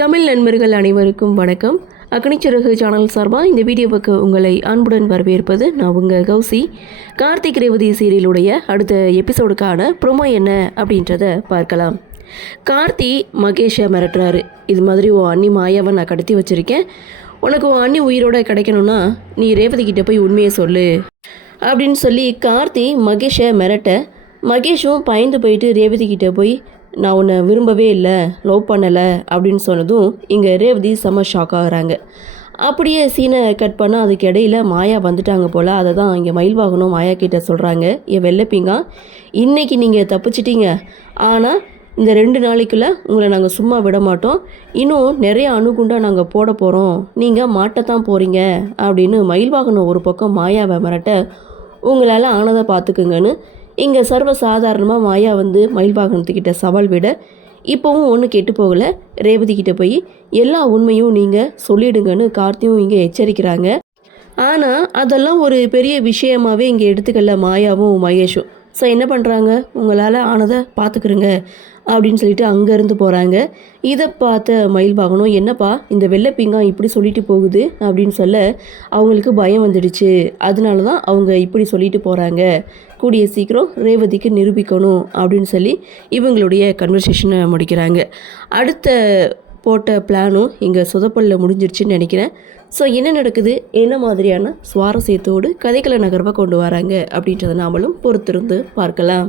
தமிழ் நண்பர்கள் அனைவருக்கும் வணக்கம். அக்னிச்சிறகு சேனல் சார்பாக இந்த வீடியோவுக்கு உங்களை அன்புடன் வரவேற்பது நான் உங்கள் கௌசி. கார்த்திக் ரேவதி சீரியலுடைய அடுத்த எபிசோடுக்கான ப்ரோமோ என்ன அப்படின்றத பார்க்கலாம். கார்த்தி மகேஷை மிரட்டுறாரு. இது மாதிரி உன் அண்ணி மாயாவை நான் கடத்தி வச்சுருக்கேன், உனக்கு உன் அண்ணி உயிரோட கிடைக்கணும்னா நீ ரேவதி கிட்டே போய் உண்மையை சொல்லு அப்படின்னு சொல்லி கார்த்தி மகேஷை மிரட்ட, மகேஷும் பயந்து போயிட்டு ரேவதி கிட்டே போய் நான் உன்னை விரும்பவே இல்லை, லவ் பண்ணலை அப்படின்னு சொன்னதும் இங்கே ரேவதி செம்ம ஷாக் ஆகுறாங்க. அப்படியே சீனை கட் பண்ணால் அதுக்கு இடையில மாயா வந்துட்டாங்க போல். அதை தான் இங்கே மயில்வாகனும் மாயா கிட்டே சொல்கிறாங்க, என் வெள்ளைப்பிங்கா இன்றைக்கி நீங்கள் தப்பிச்சிட்டீங்க, ஆனால் இந்த 2 நாளைக்குள்ளே உங்களை நாங்கள் சும்மா விட மாட்டோம், இன்னும் நிறைய அணுகுண்டாக நாங்கள் போட போகிறோம், நீங்கள் மாட்டத்தான் போகிறீங்க அப்படின்னு மயில்வாகனம் ஒரு பக்கம் மாயாவை மிரட்ட, உங்களால் ஆனதை பார்த்துக்குங்கன்னு இங்கே சர்வ சாதாரணமாக மாயா வந்து மயில்வாகனத்துக்கிட்ட சவால் விட, இப்போவும் ஒன்றும் கெட்டு போகலை, ரேவதி கிட்டே போய் எல்லா உண்மையும் நீங்கள் சொல்லிடுங்கன்னு கார்த்தியும் இங்கே எச்சரிக்கிறாங்க. ஆனால் அதெல்லாம் ஒரு பெரிய விஷயமாகவே இங்கே எடுத்துக்கல மாயாவும் மகேஷும். ஸோ என்ன பண்ணுறாங்க, உங்களால் ஆனதை பார்த்துக்குறங்க அப்படின்னு சொல்லிட்டு அங்கேருந்து போகிறாங்க. இதை பார்த்த மயில்வாகனம், என்னப்பா இந்த வெள்ளைப்பிங்கா இப்படி சொல்லிட்டு போகுது அப்படின்னு சொல்ல அவங்களுக்கு பயம் வந்துடுச்சு. அதனால தான் அவங்க இப்படி சொல்லிட்டு போகிறாங்க, கூடிய சீக்கிரம் ரேவதிக்கு நிரூபிக்கணும் அப்படின்னு சொல்லி இவங்களுடைய கன்வர்சேஷனை முடிக்கிறாங்க. அடுத்த போட்ட பிளானும் இங்கே சொதப்பல்ல முடிஞ்சிருச்சுன்னு நினைக்கிறேன். ஸோ என்ன நடக்குது, என்ன மாதிரியான சுவாரஸ்யத்தோடு கதைகளை நகர்வாக கொண்டு வராங்க அப்படின்றத நாமளும் பொறுத்திருந்து பார்க்கலாம்.